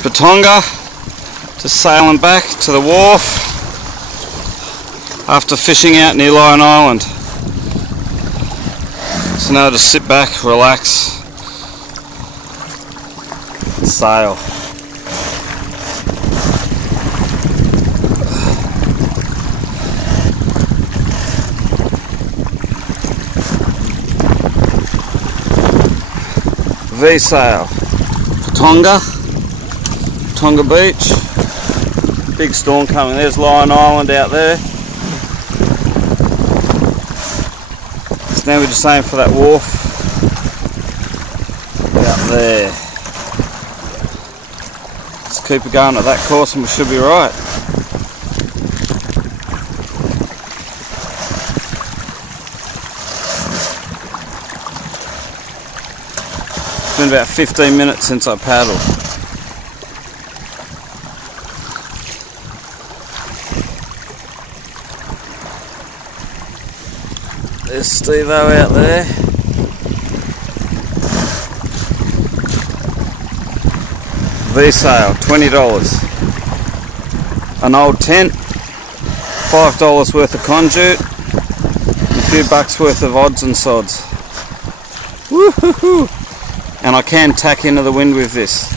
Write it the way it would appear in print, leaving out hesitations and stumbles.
patonga, just sailing back to the wharf after fishing out near Lion Island. So now just sit back, relax, and sail. V-sail, Patonga Beach. Big storm coming. There's Lion Island out there. So now we're just aiming for that wharf out there. Let's keep it going at that course and we should be right. It's been about 15 minutes since I paddled. There's Steve-O out there. V-sail, $20. An old tent, $5 worth of conduit, and a few bucks worth of odds and sods. Woo-hoo-hoo! And I can tack into the wind with this.